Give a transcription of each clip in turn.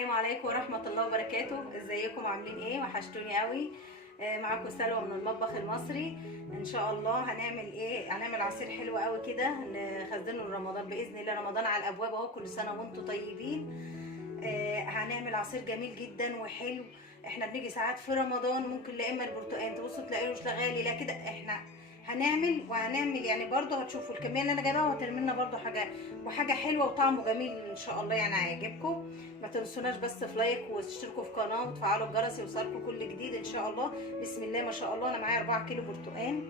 السلام عليكم ورحمة الله وبركاته. ازيكم عاملين ايه؟ وحشتوني قوي. معاكم سلوى من المطبخ المصري. ان شاء الله هنعمل ايه؟ هنعمل عصير حلو قوي كده نخزنه لرمضان باذن الله. رمضان على الابواب اهو، كل سنة وانتم طيبين. هنعمل عصير جميل جدا وحلو. احنا بنيجي ساعات في رمضان ممكن لا اما البرتقال تبصوا تلاقيه مش غالي، لا كده احنا هنعمل يعني برضه هتشوفوا الكميه اللي انا جايباها وهترمي لنا برضه حاجه حلوه وطعمه جميل ان شاء الله، يعني هيعجبكم. ما تنسوناش بس في لايك وتشتركوا في القناه وتفعلوا الجرس يوصلكم كل جديد ان شاء الله. بسم الله ما شاء الله. انا معايا 4 كيلو برتقال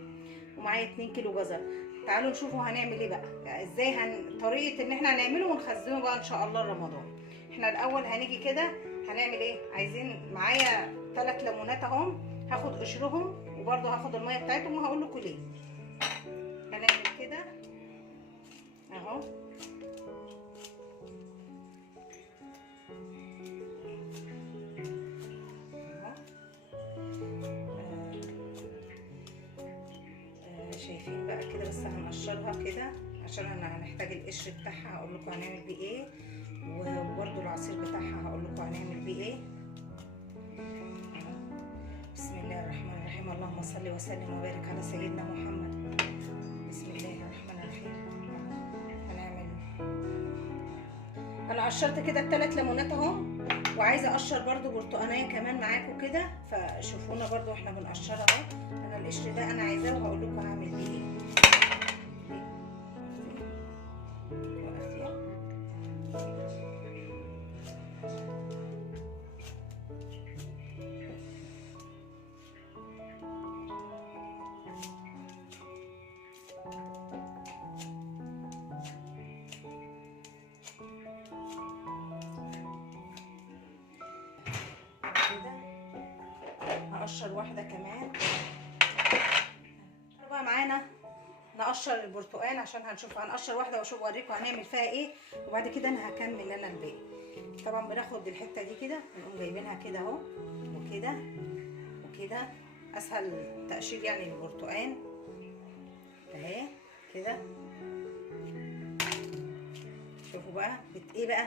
ومعايا 2 كيلو جزر. تعالوا نشوفوا هنعمل ايه بقى، يعني ازاي طريقه ان احنا هنعمله ونخزنه بقى ان شاء الله رمضان. احنا الاول هنيجي كده هنعمل ايه؟ عايزين معايا 3 ليمونات اهم، هاخد قشرهم وبرده هاخد الميه بتاعتهم وهقول لكم ليه. هنعمل كده اهو، شايفين بقى كده؟ بس هنقشرها كده عشان انا هنحتاج القشر بتاعها، هقول لكم هنعمل بيه ايه، وبرده العصير بتاعها هقول لكم هنعمل بيه ايه. بسم الله الرحمن الرحيم. اللهم صل وسلم وبارك على سيدنا محمد. بسم الله الرحمن الرحيم. انا قشرت كده ال3 ليمونات اهو، وعايزه اقشر برده برتقانيه كمان معاكم كده، فشوفونا برده واحنا بنقشرها اهو. انا القشر ده انا عايزاه وهقول لكم هعمل بيه ايه. هقشر واحده كمان بقى معانا. نقشر البرتقال عشان هنشوف، هنقشر واحده واشوف اوريكم هنعمل فيها ايه، وبعد كده انا هكمل انا الباقي. طبعا بناخد الحته دي كده نقوم جايبينها كده اهو، وكده وكده، اسهل تقشير يعني البرتقال اهي كده. شوفوا بقى ايه بقى،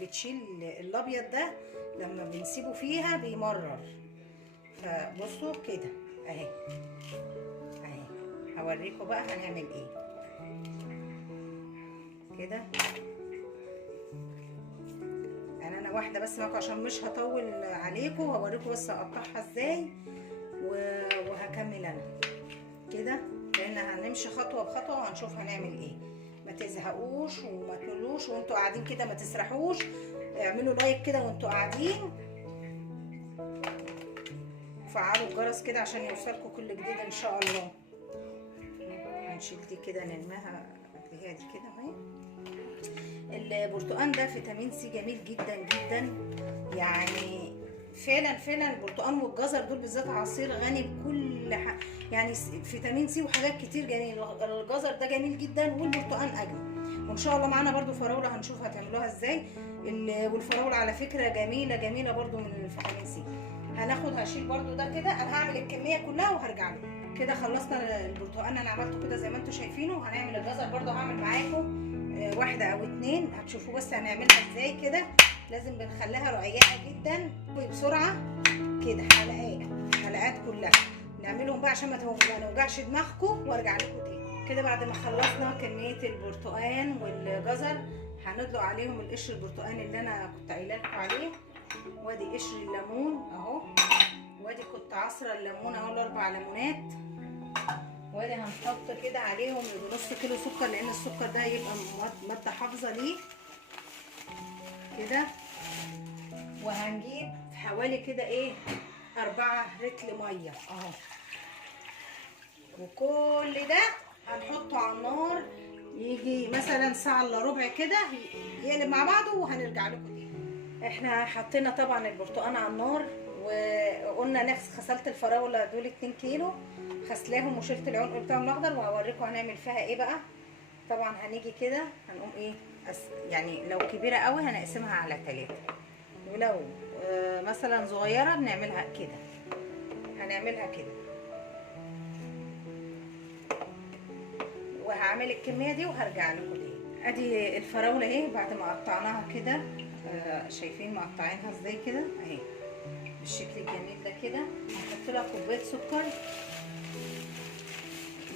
بتشيل الابيض ده لما بنسيبه فيها بيمرر. فبصوا كده اهي اهي، هوريكم بقى هنعمل ايه كده. يعني انا واحده بس معاكم عشان مش هطول عليكم، هوريكم بس اقطعها ازاي وهكمل انا كده، لان هنمشي خطوه بخطوه وهنشوف هنعمل ايه. ما تزهقوش وما تملوش وانتوا قاعدين كده، ما تسرحوش. اعملوا لايك كده وانتوا قاعدين، فعلوا الجرس كده عشان يوصلكم كل جديد ان شاء الله. هنشيل دي كده نرميها، هي دي كده اهي. البرتقال ده فيتامين سي جميل جدا جدا، يعني فعلا البرتقال والجزر دول بالذات عصير غني بكل يعني فيتامين سي وحاجات كتير جميل. الجزر ده جميل جدا والبرتقال اجمل. وان شاء الله معانا برده فراوله هنشوف هتعملوها ازاي. والفراوله على فكره جميله برده من الفيتامين سي. هشيل برده ده كده. انا هعمل الكميه كلها وهرجع لكم. كده خلصنا البرتقال انا عملته كده زي ما انتم شايفينه. هنعمل الجزر برده، هعمل معاكم واحده او 2 هتشوفوا بس هنعملها ازاي كده. لازم بنخليها رقيقه جدا بسرعه كده، حلقات كلها نعملهم بقى عشان ما نوجعش دماغكم، وارجع لكم تاني. كده بعد ما خلصنا كميه البرتقال والجزر هندلق عليهم القشر البرتقال اللي انا كنت قايله لكم عليه، وادي قشر الليمون اهو، وادي كنت عصره الليمون اهو ال4 ليمونات، وادي هنحط كده عليهم نص كيلو سكر، لان السكر ده هيبقى ماده حافظه ليه كده. وهنجيب حوالي كده ايه 4 رتل ميه اهو، وكل ده هنحطه على النار يجي مثلا ساعه الا ربع كده يقلب مع بعضه، وهنرجع لكم تاني. احنا حطينا طبعا البرتقال على النار، وقلنا غسلت الفراوله دول 2 كيلو، غسلاهم وشلت العنق بتاعهم الاخضر، وهوريكم هنعمل فيها ايه بقى. طبعا هنيجي كده هنقوم ايه يعني لو كبيره قوي هنقسمها على 3، ولو مثلا صغيره بنعملها كده، هنعملها كده. وهعمل الكميه دي وهرجع لكم تاني. ادي الفراوله اهي بعد ما قطعناها كده شايفين مقطعينها ازاي كده اهي بالشكل الجميل ده كده. هنحط لها كوبايه سكر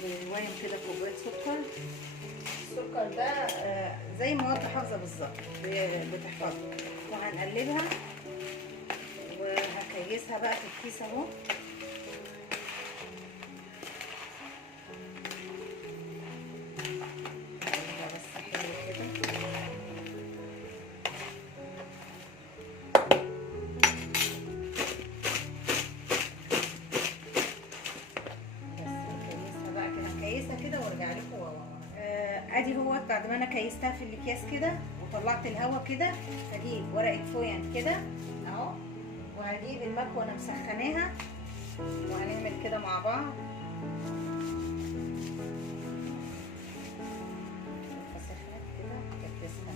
بالوايم كده، كوبايه سكر. السكر ده زي مواد حافظه بالظبط بتحفظه. وهنقلبها وهكيسها بقى في الكيس اهو. بس حلو كده. كده وارجع لكم. ادي هو بعد ما انا كيستها في الاكياس كده وطلعت الهواء كده، هجيب ورقه فويل كده اهو، وهجيب المكوه انا مسخناها وهنعمل كده مع بعض. فسخنت كده كانت تسخن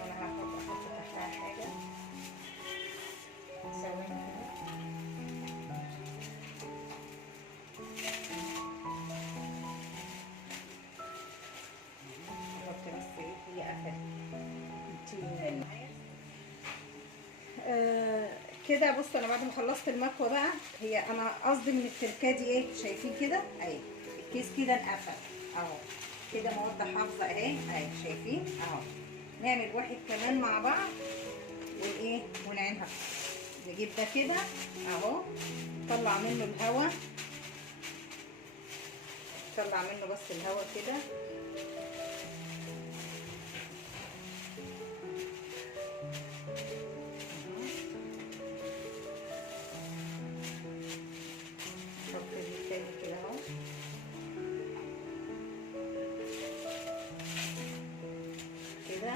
وانا هحط تحتها حاجه ثواني كده. احط بس هي قفلت كده. بصوا انا بعد ما خلصت المكوه بقى، هي انا قصدي من التركه دي ايه، شايفين كده اهي الكيس كده انقفل اهو كده، مواد حافظه اهي شايفين اهو. نعمل واحد كمان مع بعض وايه ونعينها. نجيب ده كده اهو، نطلع منه الهواء، نطلع منه بس الهواء كده. نحط دي تاني كده اهو كده.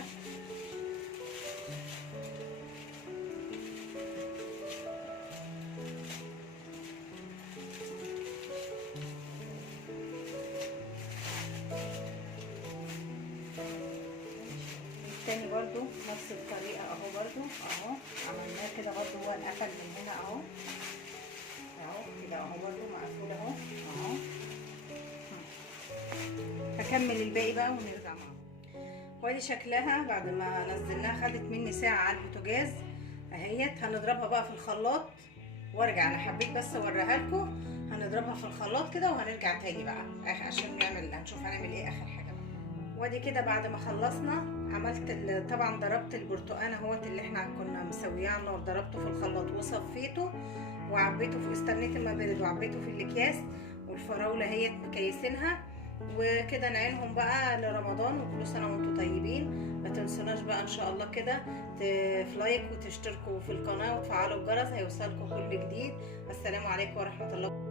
التاني برضو نفس الطريقة اهو، برضو اهو عملناه كده برضو، هو انقفل من هنا اهو كده اهو، برضو مقفول اهو اهو. هكمل الباقي بقى ونرجع مع بعض. وادي شكلها بعد ما نزلناها، خدت مني ساعة على البوتاجاز اهيت. هنضربها بقى في الخلاط وارجع. انا حبيت بس اوريها لكم. هنضربها في الخلاط كده وهنرجع تاني بقى عشان هنشوف هنعمل ايه اخر حاجة بقى. وادي كده بعد ما خلصنا عملت طبعا ضربت البرتقان اهوت اللي احنا كنا مسوياه على النار، ضربته في الخلاط وصفيته وعبيته في استنيت ما برد وعبيته في الاكياس. والفراوله هي مكيسينها وكده. نعينهم بقى لرمضان وكل سنه وانتم طيبين. ما تنسوناش بقى ان شاء الله كده في لايك وتشتركوا في القناه وتفعلوا الجرس، هيوصلكم كل جديد. السلام عليكم ورحمه الله.